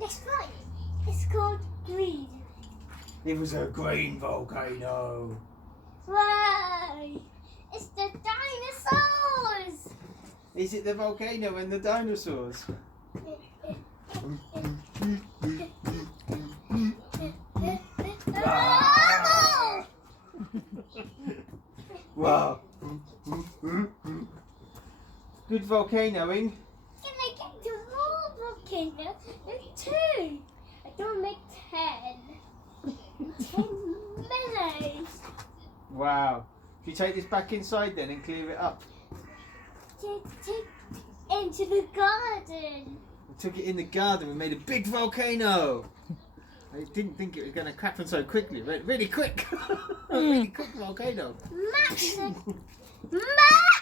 That's right. It's called green. It was a green volcano. Right. It's the dinosaurs. Is it the volcano and the dinosaurs? Ah! Wow. Good volcanoing. Can I get to more volcanoes? There's 2. I don't make 10. 10 minutes. Wow. Should you take this back inside then and clear it up? Take into the garden. We took it in the garden. We made a big volcano. I didn't think it was going to happen so quickly. Really quick. Really quick volcano. Max. Max.